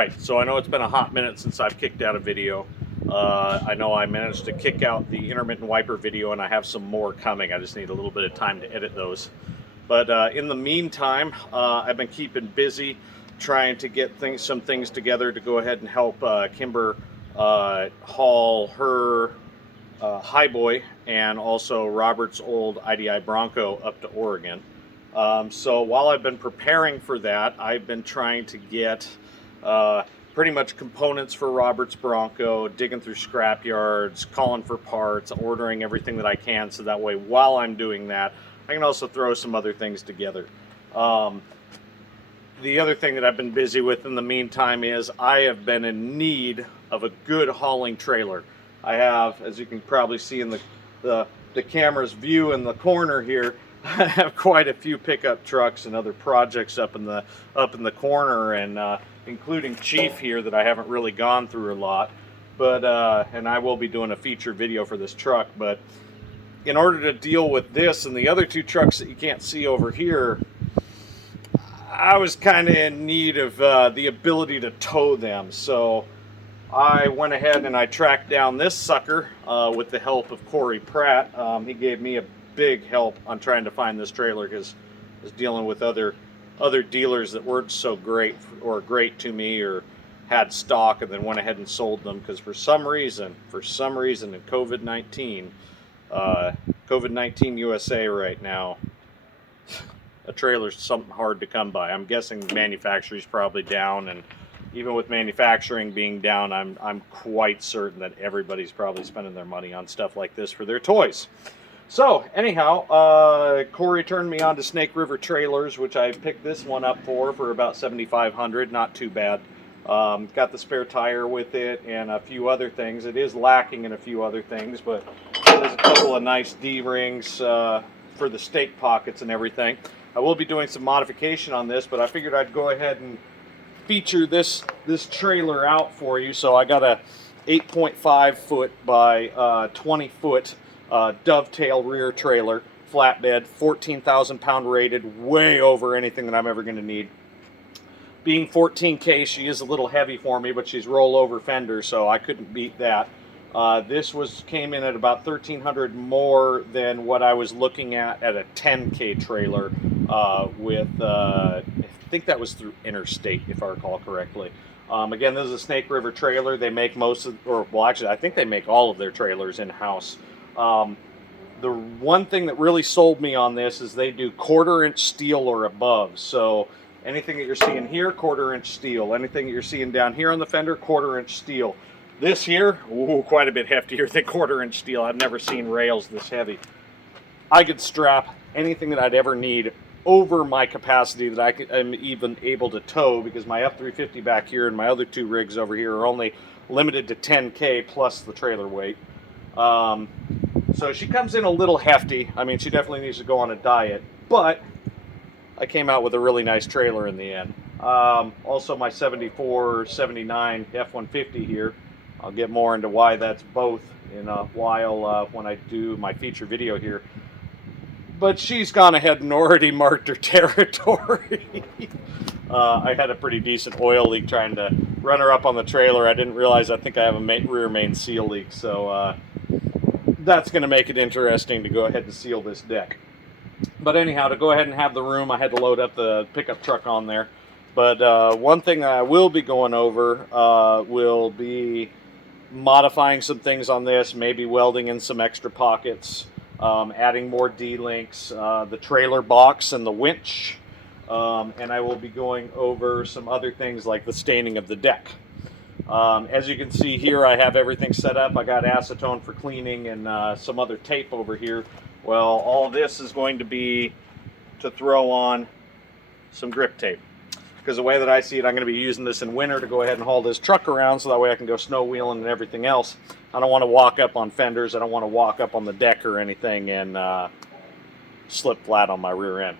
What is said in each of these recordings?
Alright, so I know it's been a hot minute since I've kicked out a video. I know I managed to kick out the intermittent wiper video, and I have some more coming. I just need a little bit of time to edit those. But in the meantime, I've been keeping busy trying to get some things together to go ahead and help Kimber haul her Highboy and also Robert's old IDI Bronco up to Oregon. So while I've been preparing for that, I've been trying to get pretty much components for Robert's Bronco, digging through scrap yards, calling for parts, ordering everything that I can, so that way while I'm doing that, I can also throw some other things together. The other thing that I've been busy with in the meantime is I have been in need of a good hauling trailer. I have, as you can probably see in the camera's view in the corner here, I have quite a few pickup trucks and other projects up in the corner, and including Chief here that I haven't really gone through a lot. But and I will be doing a feature video for this truck. But in order to deal with this and the other two trucks that you can't see over here, I was kind of in need of the ability to tow them. So I went ahead and I tracked down this sucker with the help of Corey Pratt. He gave me a big help on trying to find this trailer because I was dealing with other dealers that weren't so great to me, or had stock and then went ahead and sold them because for some reason in COVID-19 USA right now, a trailer's something hard to come by. I'm guessing manufacturing's probably down, and even with manufacturing being down, I'm quite certain that everybody's probably spending their money on stuff like this for their toys. So anyhow, Corey turned me on to Snake River Trailers, which I picked this one up for about $7,500. Not too bad. Got the spare tire with it and a few other things. It is lacking in a few other things, but there's a couple of nice D-rings for the stake pockets and everything. I will be doing some modification on this, but I figured I'd go ahead and feature this trailer out for you. So I got a 8.5 foot by 20 foot dovetail rear trailer, flatbed, 14,000 pound rated, way over anything that I'm ever going to need. Being 14K, she is a little heavy for me, but she's rollover fender, so I couldn't beat that. This came in at about $1,300 more than what I was looking at a 10K trailer with, I think that was through Interstate, if I recall correctly. Again, this is a Snake River trailer. They make I think they make all of their trailers in-house. The one thing that really sold me on this is they do 1/4 inch steel or above. So anything that you're seeing here, 1/4 inch steel. Anything that you're seeing down here on the fender, 1/4 inch steel. This here, ooh, quite a bit heftier than 1/4 inch steel. I've never seen rails this heavy. I could strap anything that I'd ever need over my capacity that I'm even able to tow, because my F350 back here and my other two rigs over here are only limited to 10K plus the trailer weight. So she comes in a little hefty. I mean, she definitely needs to go on a diet, but I came out with a really nice trailer in the end. Also my 74, 79 F-150 here. I'll get more into why that's both in a while when I do my feature video here. But she's gone ahead and already marked her territory. I had a pretty decent oil leak trying to run her up on the trailer. I didn't realize I think I have a rear main seal leak, so that's going to make it interesting to go ahead and seal this deck. But anyhow, to go ahead and have the room, I had to load up the pickup truck on there. But one thing that I will be going over will be modifying some things on this, maybe welding in some extra pockets, adding more D-links, the trailer box and the winch, and I will be going over some other things like the staining of the deck. As you can see here, I have everything set up. I got acetone for cleaning and some other tape over here. Well, all this is going to be to throw on some grip tape, because the way that I see it, I'm going to be using this in winter to go ahead and haul this truck around, so that way I can go snow wheeling and everything else. I don't want to walk up on fenders. I don't want to walk up on the deck or anything and slip flat on my rear end.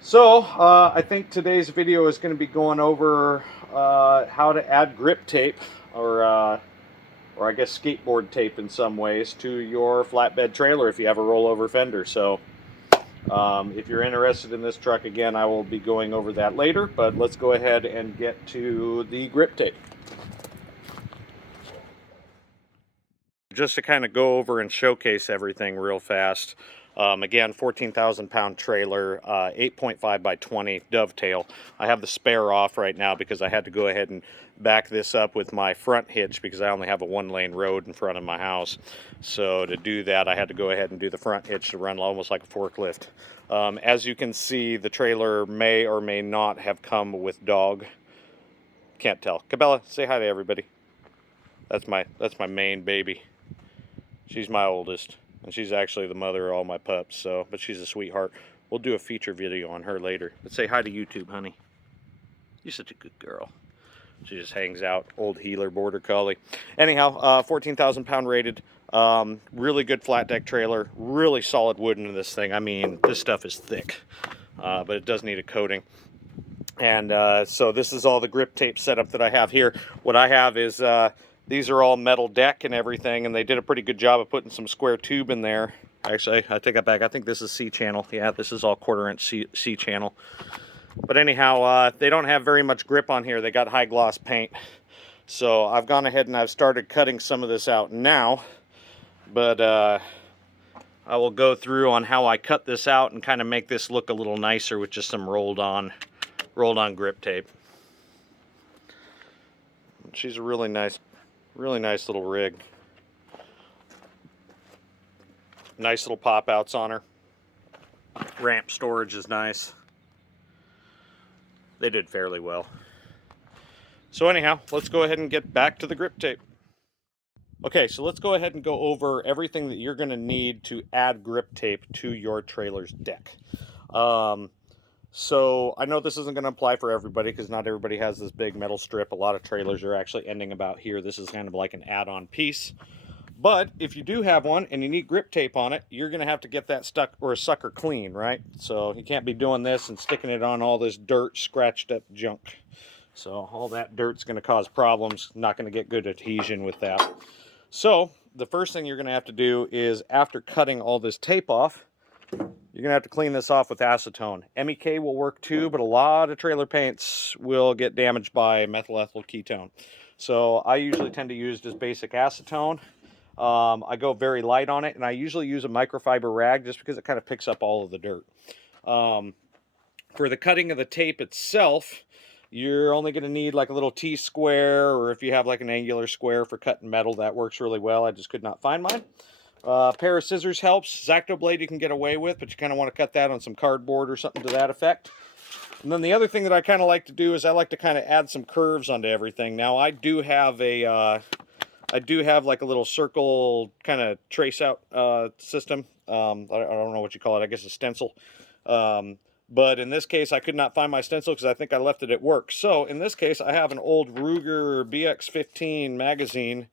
So I think today's video is going to be going over how to add grip tape, or I guess skateboard tape in some ways, to your flatbed trailer if you have a rollover fender. So If you're interested in this truck, again, I will be going over that later, but let's go ahead and get to the grip tape. Just to kind of go over and showcase everything real fast. Again, 14,000 pound trailer, 8.5 by 20 dovetail. I have the spare off right now because I had to go ahead and back this up with my front hitch because I only have a 1-lane road in front of my house. So to do that, I had to go ahead and do the front hitch to run almost like a forklift. As you can see, the trailer may or may not have come with dog. Can't tell. Cabela, say hi to everybody. That's my main baby. She's my oldest, and she's actually the mother of all my pups, so, but she's a sweetheart. We'll do a feature video on her later. But say hi to YouTube, honey. You're such a good girl. She just hangs out. Old healer border collie. Anyhow, 14,000 pound rated. Really good flat deck trailer. Really solid wood into this thing. I mean, this stuff is thick, but it does need a coating. And so this is all the grip tape setup that I have here. What I have is these are all metal deck and everything, and they did a pretty good job of putting some square tube in there. Actually, I take that back. I think this is C channel. Yeah, this is all 1/4 inch C channel. But anyhow, they don't have very much grip on here. They got high gloss paint. So I've gone ahead and I've started cutting some of this out now. But I will go through on how I cut this out and kind of make this look a little nicer with just some rolled on grip tape. She's a really nice little rig. Nice little pop outs on her. Ramp storage is nice. They did fairly well. So anyhow, let's go ahead and get back to the grip tape. Okay, so let's go ahead and go over everything that you're going to need to add grip tape to your trailer's deck. So I know this isn't going to apply for everybody because not everybody has this big metal strip. A lot of trailers are actually ending about here. This is kind of like an add-on piece. But if you do have one and you need grip tape on it, you're going to have to get that sucker clean, right? So you can't be doing this and sticking it on all this dirt, scratched up junk. So all that dirt's going to cause problems. Not going to get good adhesion with that. So the first thing you're going to have to do is, after cutting all this tape off, you're going to have to clean this off with acetone. MEK will work too, but a lot of trailer paints will get damaged by methyl ethyl ketone. So I usually tend to use just basic acetone. I go very light on it, and I usually use a microfiber rag just because it kind of picks up all of the dirt. For the cutting of the tape itself, you're only going to need like a little T-square, or if you have like an angular square for cutting metal, that works really well. I just could not find mine. A pair of scissors helps. X-Acto blade you can get away with, but you kind of want to cut that on some cardboard or something to that effect. And then the other thing that I kind of like to do is I like to kind of add some curves onto everything. Now I do have like a little circle kind of trace out system. I don't know what you call it. I guess a stencil. But in this case, I could not find my stencil because I think I left it at work. So in this case, I have an old Ruger BX-15 magazine,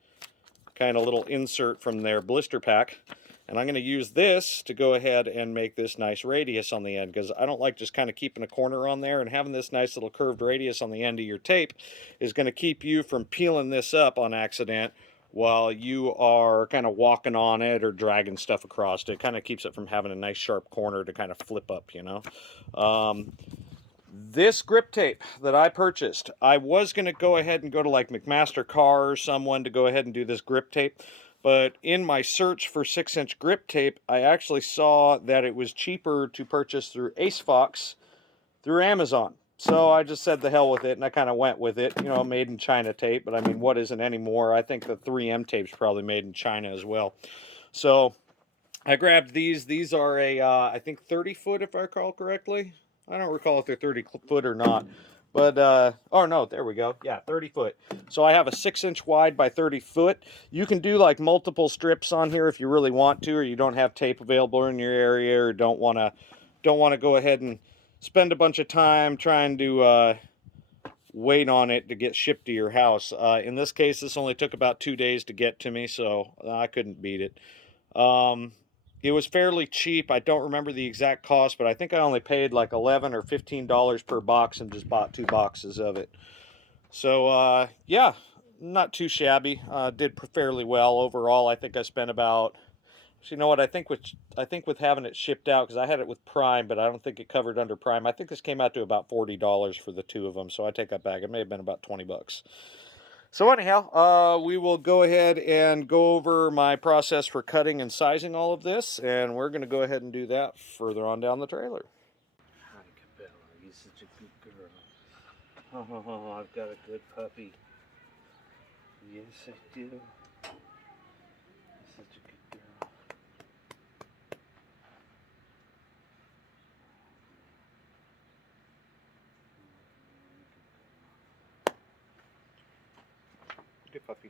kind of little insert from their blister pack. And I'm going to use this to go ahead and make this nice radius on the end, because I don't like just kind of keeping a corner on there, and having this nice little curved radius on the end of your tape is going to keep you from peeling this up on accident while you are kind of walking on it or dragging stuff across it. It kind of keeps it from having a nice sharp corner to kind of flip up, you know. This grip tape that I purchased, I was going to go ahead and go to like McMaster Carr or someone to go ahead and do this grip tape. But in my search for 6-inch grip tape, I actually saw that it was cheaper to purchase through Ace Fox through Amazon. So I just said the hell with it, and I kind of went with it. You know, made in China tape, but I mean, what isn't anymore? I think the 3M tape's probably made in China as well. So I grabbed these. These are a, I think 30 foot, if I recall correctly. I don't recall if they're 30 foot or not. But, oh no, there we go. Yeah, 30 foot. So I have a 6-inch wide by 30 foot. You can do like multiple strips on here if you really want to, or you don't have tape available in your area, or don't want to go ahead and spend a bunch of time trying to wait on it to get shipped to your house. In this case, this only took about 2 days to get to me, so I couldn't beat it. It was fairly cheap. I don't remember the exact cost, but I think I only paid like $11 or $15 per box and just bought 2 boxes of it. So, yeah, not too shabby. Did fairly well overall. I think I spent about So you know what? I think with having it shipped out, because I had it with Prime, but I don't think it covered under Prime. I think this came out to about $40 for the two of them. So I take that back. It may have been about 20 bucks. So anyhow, we will go ahead and go over my process for cutting and sizing all of this, and we're going to go ahead and do that further on down the trailer. Hi, Cabela. You're such a good girl. Oh, I've got a good puppy. Yes, I do. You're such a good girl. Good puppy.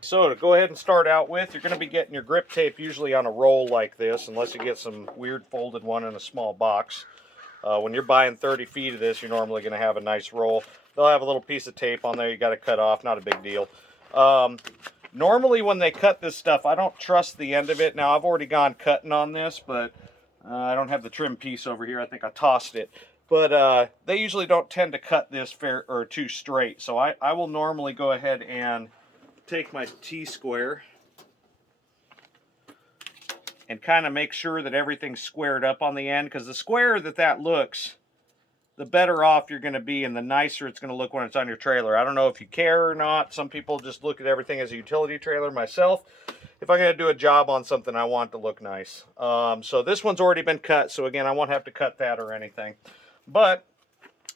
So to go ahead and start out with, you're going to be getting your grip tape usually on a roll like this, unless you get some weird folded one in a small box. When you're buying 30 feet of this, you're normally going to have a nice roll. They'll have a little piece of tape on there you got to cut off, not a big deal. Normally when they cut this stuff, I don't trust the end of it. Now I've already gone cutting on this, but I don't have the trim piece over here. I think I tossed it. But they usually don't tend to cut this fair or too straight. So I will normally go ahead and take my T-square and kind of make sure that everything's squared up on the end, because the squarer that looks, the better off you're going to be and the nicer it's going to look when it's on your trailer. I don't know if you care or not. Some people just look at everything as a utility trailer. Myself, if I'm going to do a job on something, I want it to look nice. So this one's already been cut, so again, I won't have to cut that or anything. But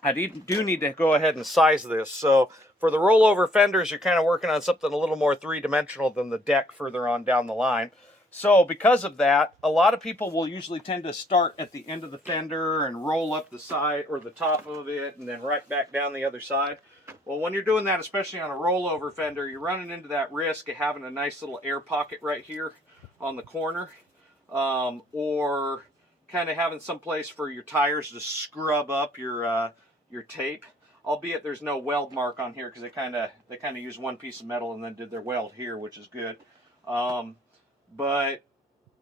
I do need to go ahead and size this. So for the rollover fenders, you're kind of working on something a little more three-dimensional than the deck further on down the line. So because of that, a lot of people will usually tend to start at the end of the fender and roll up the side or the top of it and then right back down the other side. Well, when you're doing that, especially on a rollover fender, you're running into that risk of having a nice little air pocket right here on the corner, or kind of having some place for your tires to scrub up your tape. Albeit there's no weld mark on here, because they kind of used one piece of metal and then did their weld here, which is good. But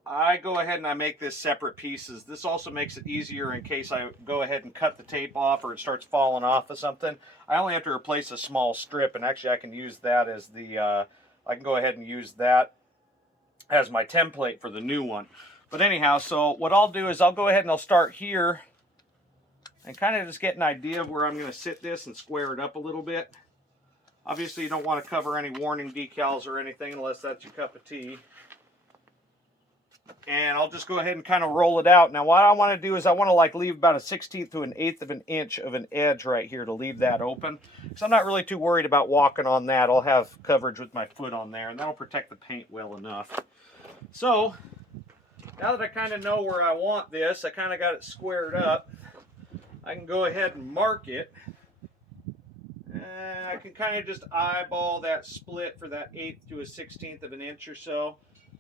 I go ahead and I make this separate pieces. This also makes it easier in case I go ahead and cut the tape off or it starts falling off of something. I only have to replace a small strip, and actually I can use that as the I can go ahead and use that as my template for the new one. But anyhow, so what I'll do is I'll go ahead and I'll start here and kind of just get an idea of where I'm going to sit this and square it up a little bit. Obviously you don't want to cover any warning decals or anything unless that's your cup of tea. And I'll just go ahead and kind of roll it out. Now what I want to do is I want to like leave about a 1/16 to an 1/8 of an inch of an edge right here to leave that open. So I'm not really too worried about walking on that. I'll have coverage with my foot on there, and that'll protect the paint well enough. So now that I kind of know where I want this, I kind of got it squared up, I can go ahead and mark it. And I can kind of just eyeball that split for that 1/8 to a 1/16 of an inch or so.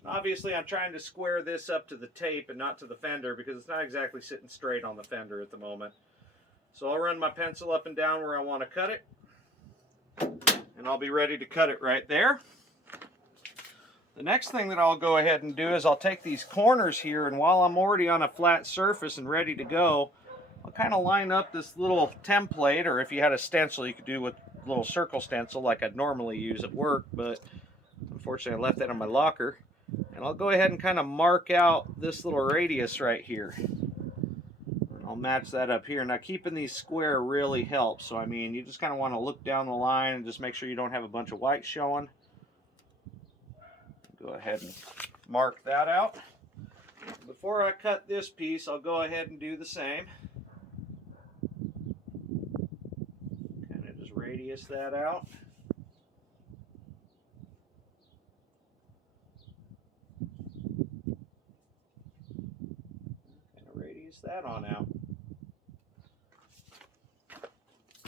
Obviously I'm trying to square this up to the tape and not to the fender, because it's not exactly sitting straight on the fender at the moment. So I'll run my pencil up and down where I want to cut it, and I'll be ready to cut it right there. The next thing that I'll go ahead and do is I'll take these corners here, and while I'm already on a flat surface and ready to go, I'll kind of line up this little template, or if you had a stencil you could do with a little circle stencil like I'd normally use at work, but unfortunately I left that in my locker. And I'll go ahead and kind of mark out this little radius right here. I'll match that up here. Now keeping these square really helps. So I mean, you just kind of want to look down the line and just make sure you don't have a bunch of white showing. Go ahead and mark that out. Before I cut this piece, I'll go ahead and do the same. Kind of just radius that out. That on out.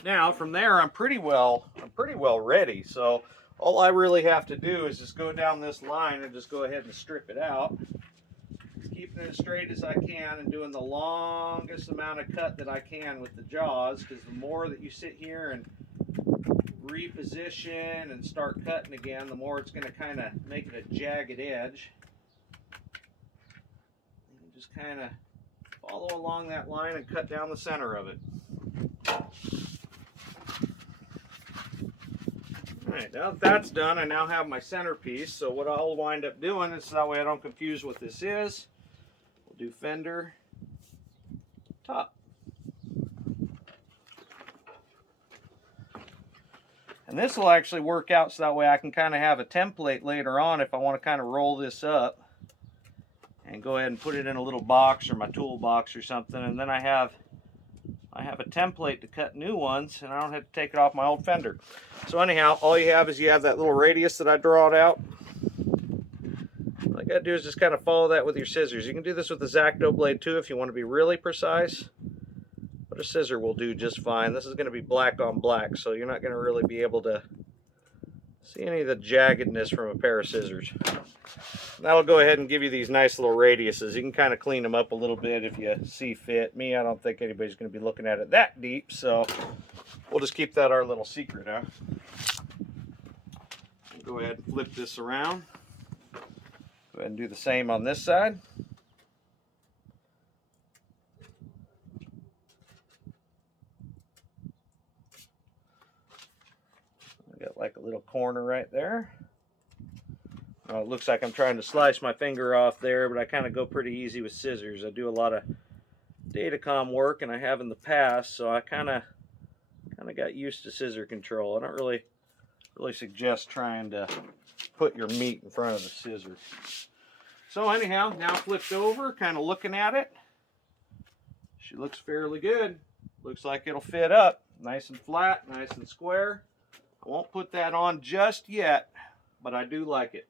Now from there I'm pretty well ready. So all I really have to do is just go down this line and just go ahead and strip it out. Just keeping it as straight as I can and doing the longest amount of cut that I can with the jaws, because the more that you sit here and reposition and start cutting again, the more it's going to kind of make it a jagged edge. And just kind of follow along that line and cut down the center of it. Alright, now that that's done, I now have my centerpiece. So what I'll wind up doing is, so that way I don't confuse what this is, we'll do fender top. And this will actually work out so that way I can kind of have a template later on if I want to kind of roll this up and go ahead and put it in a little box or my toolbox or something, and then I have a template to cut new ones, and I don't have to take it off my old fender. So anyhow, all you have is you have that little radius that I drawed out. All you gotta do is just kind of follow that with your scissors. You can do this with the X-Acto blade too if you want to be really precise, but a scissor will do just fine. This is going to be black on black, so you're not going to really be able to see any of the jaggedness from a pair of scissors. That'll go ahead and give you these nice little radiuses. You can kind of clean them up a little bit if you see fit. Me, I don't think anybody's going to be looking at it that deep, so we'll just keep that our little secret, huh? Go ahead and flip this around. Go ahead and do the same on this side. I got like a little corner right there. It looks like I'm trying to slice my finger off there, but I kind of go pretty easy with scissors. I do a lot of datacom work, and I have in the past, so I kind of got used to scissor control. I don't really suggest trying to put your meat in front of the scissor. So anyhow, now flipped over, kind of looking at it. She looks fairly good. Looks like it'll fit up. Nice and flat, nice and square. I won't put that on just yet, but I do like it.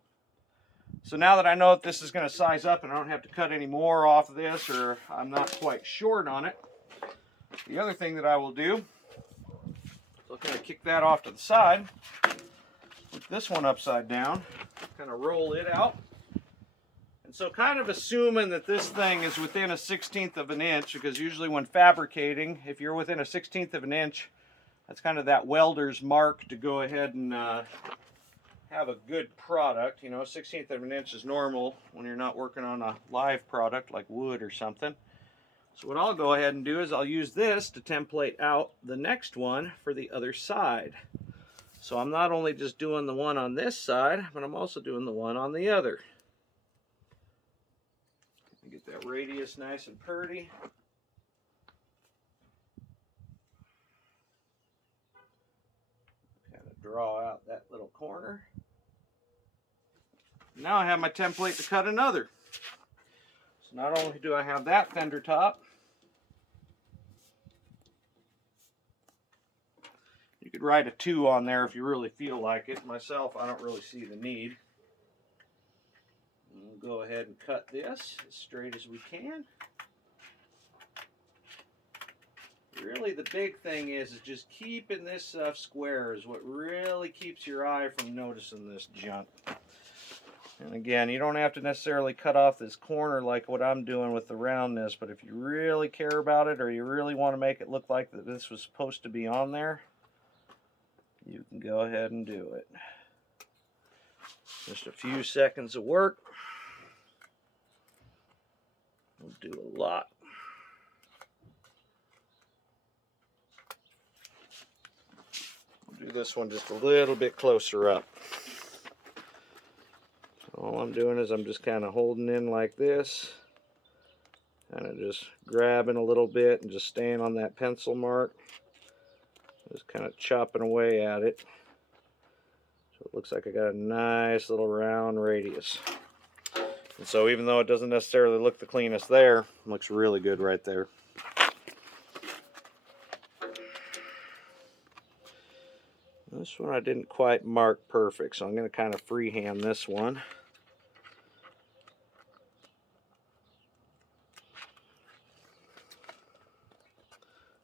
So now that I know that this is going to size up and I don't have to cut any more off of this, or I'm not quite short on it, the other thing that I will do is I'll kind of kick that off to the side, put this one upside down, kind of roll it out. And so kind of assuming that this thing is within a 1/16 of an inch, because usually when fabricating, if you're within a 1/16 of an inch, that's kind of that welder's mark to go ahead and have a good product. You know, 1/16 of an inch is normal when you're not working on a live product like wood or something. So what I'll go ahead and do is I'll use this to template out the next one for the other side. So I'm not only just doing the one on this side, but I'm also doing the one on the other. Get that radius nice and pretty. Kind of draw out that little corner. Now I have my template to cut another. So not only do I have that fender top, you could write a 2 on there if you really feel like it. Myself, I don't really see the need. We'll go ahead and cut this as straight as we can. Really, the big thing is just keeping this stuff square is what really keeps your eye from noticing this junk. And again, you don't have to necessarily cut off this corner like what I'm doing with the roundness, but if you really care about it, or you really want to make it look like that this was supposed to be on there, you can go ahead and do it. Just a few seconds of work. We'll do a lot. We'll do this one just a little bit closer up. So all I'm doing is I'm just kind of holding in like this, kind of just grabbing a little bit and just staying on that pencil mark, just kind of chopping away at it. So it looks like I got a nice little round radius. And so even though it doesn't necessarily look the cleanest there, it looks really good right there. This one I didn't quite mark perfect, so I'm going to kind of freehand this one.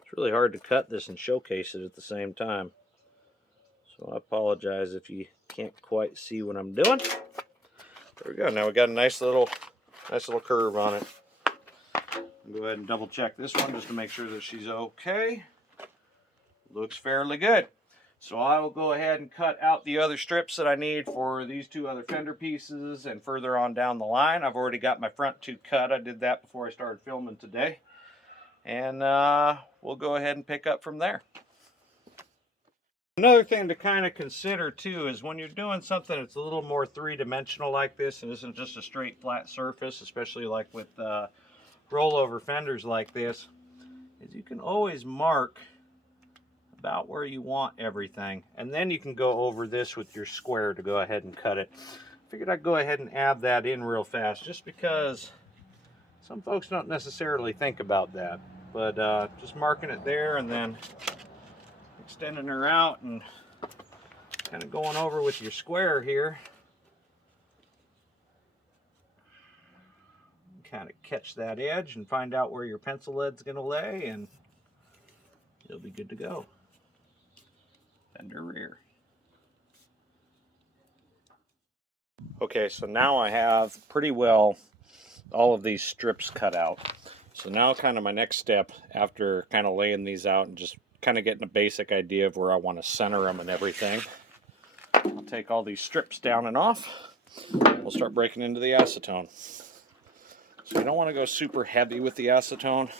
It's really hard to cut this and showcase it at the same time. So I apologize if you can't quite see what I'm doing. There we go. Now we got a nice little curve on it. I'll go ahead and double check this one just to make sure that she's okay. Looks fairly good. So I will go ahead and cut out the other strips that I need for these 2 other fender pieces and further on down the line. I've already got my front 2 cut. I did that before I started filming today. And we'll go ahead and pick up from there. Another thing to kind of consider too is when you're doing something that's a little more three-dimensional like this and isn't just a straight flat surface, especially like with rollover fenders like this, is you can always mark about where you want everything, and then you can go over this with your square to go ahead and cut it. Figured I'd go ahead and add that in real fast just because some folks don't necessarily think about that, but just marking it there and then extending her out and kind of going over with your square here. Kind of catch that edge and find out where your pencil lead's going to lay, and you'll be good to go. Fender rear. Okay, so now I have pretty well all of these strips cut out. So now kind of my next step after kind of laying these out and just kind of getting a basic idea of where I want to center them and everything, I'll take all these strips down and off. We'll start breaking into the acetone. So you don't want to go super heavy with the acetone,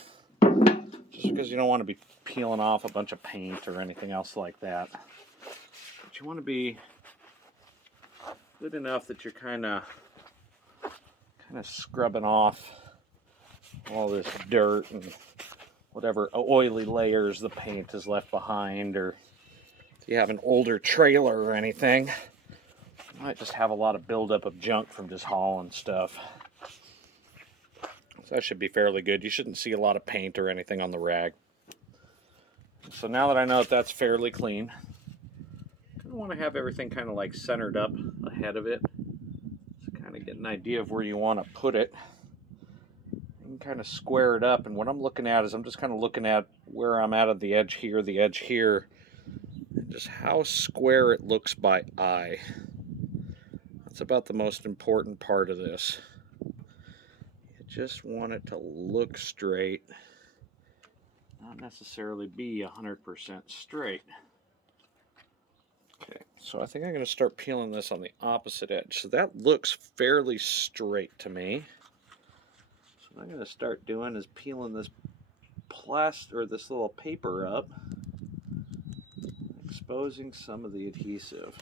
just because you don't want to be peeling off a bunch of paint or anything else like that. But you want to be good enough that you're kind of scrubbing off all this dirt and whatever oily layers the paint has left behind, or if you have an older trailer or anything, you might just have a lot of buildup of junk from just hauling stuff. So that should be fairly good. You shouldn't see a lot of paint or anything on the rag. So now that I know that that's fairly clean, I want to have everything kind of like centered up ahead of it. So kind of get an idea of where you want to put it. You can kind of square it up, and what I'm looking at is I'm just kind of looking at where I'm at the edge here, and just how square it looks by eye. That's about the most important part of this. You just want it to look straight, not necessarily be 100% straight. Okay, so I think I'm going to start peeling this on the opposite edge. So that looks fairly straight to me. So what I'm going to start doing is peeling this this little paper up, exposing some of the adhesive.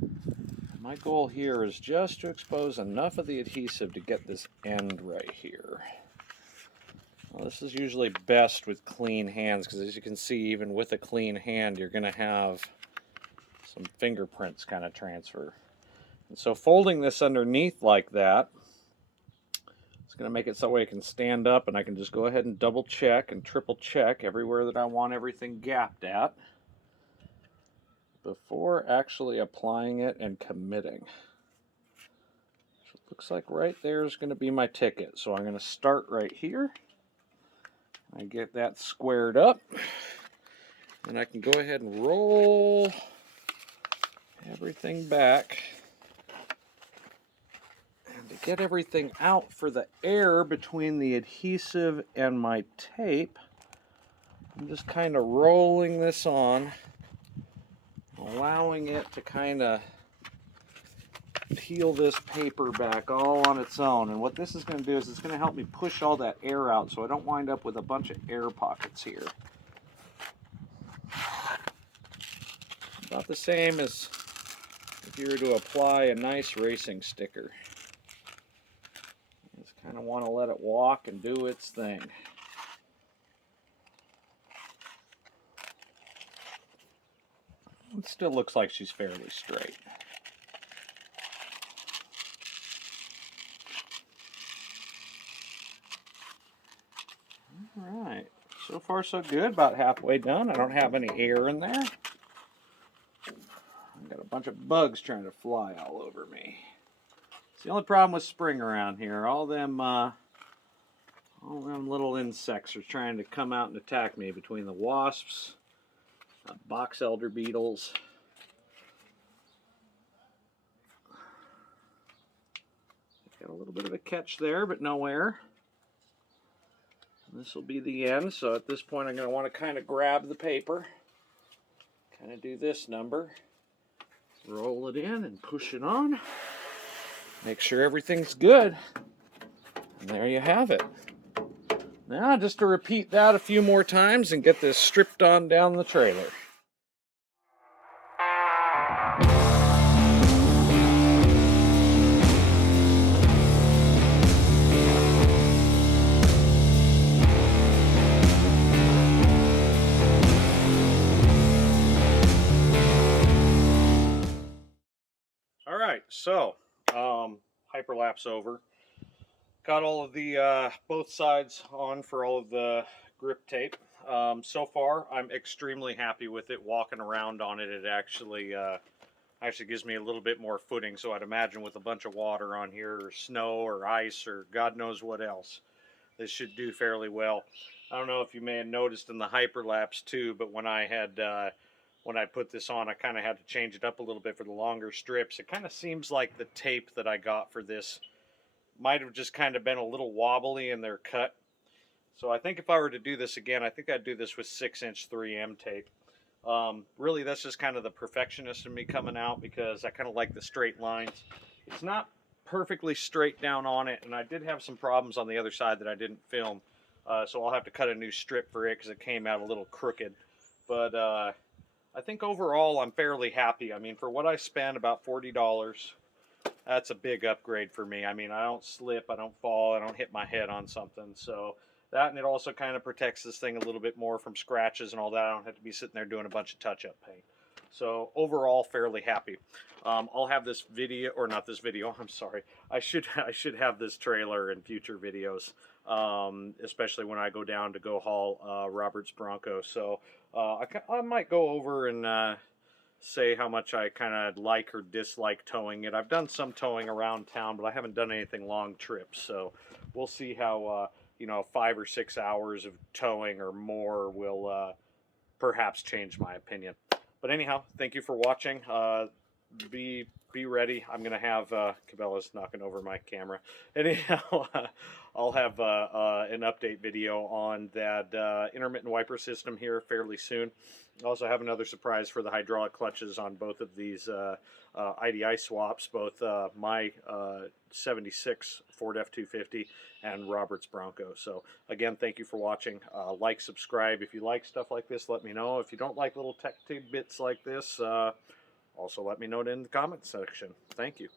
And my goal here is just to expose enough of the adhesive to get this end right here. Well, this is usually best with clean hands, because as you can see, even with a clean hand, you're going to have some fingerprints kind of transfer. And so folding this underneath like that, it's going to make it so I can stand up and I can just go ahead and double check and triple check everywhere that I want everything gapped at before actually applying it and committing. So it looks like right there is going to be my ticket. So I'm going to start right here. I get that squared up, and I can go ahead and roll everything back. And to get everything out for the air between the adhesive and my tape, I'm just kind of rolling this on, allowing it to kind of peel this paper back all on its own. And what this is going to do is it's going to help me push all that air out so I don't wind up with a bunch of air pockets here. About the same as if you were to apply a nice racing sticker. Just kind of want to let it walk and do its thing. It still looks like she's fairly straight. Alright, so far so good, about halfway done. I don't have any air in there. I've got a bunch of bugs trying to fly all over me. It's the only problem with spring around here. All them little insects are trying to come out and attack me, between the wasps, box elder beetles. Got a little bit of a catch there, but no air. This will be the end, so at this point I'm going to want to kind of grab the paper, kind of do this number, roll it in and push it on, make sure everything's good, and there you have it. Now just to repeat that a few more times and get this stripped on down the trailer. right, so hyperlapse over. Got all of the both sides on for all of the grip tape. So far, I'm extremely happy with it. Walking around on it, it actually gives me a little bit more footing. So I'd imagine with a bunch of water on here, or snow, or ice, or God knows what else, this should do fairly well. I don't know if you may have noticed in the hyperlapse too, but when I put this on, I kind of had to change it up a little bit for the longer strips. It kind of seems like the tape that I got for this might have just kind of been a little wobbly in their cut. So I think if I were to do this again, I think I'd do this with 6-inch 3M tape. Really, that's just kind of the perfectionist in me coming out, because I kind of like the straight lines. It's not perfectly straight down on it, and I did have some problems on the other side that I didn't film. So I'll have to cut a new strip for it because it came out a little crooked. But I think overall I'm fairly happy. I mean, for what I spent, about $40, that's a big upgrade for me. I mean, I don't slip, I don't fall, I don't hit my head on something. So that, and it also kind of protects this thing a little bit more from scratches and all that. I don't have to be sitting there doing a bunch of touch-up paint. So overall, fairly happy. I'll have this video, or not this video, I'm sorry. I should have this trailer in future videos, especially when I go down to go haul Robert's Bronco. So I might go over and say how much I kind of like or dislike towing it. I've done some towing around town, but I haven't done anything long trips. So we'll see how 5 or 6 hours of towing or more will perhaps change my opinion. But anyhow, thank you for watching. Be ready. I'm gonna have Cabela's knocking over my camera. Anyhow, I'll have an update video on that intermittent wiper system here fairly soon. I also have another surprise for the hydraulic clutches on both of these IDI swaps, both my 76 Ford F-250 and Robert's Bronco. So again, thank you for watching. Like, subscribe. If you like stuff like this, let me know. If you don't like little tech tidbits like this, also let me know in the comments section. Thank you.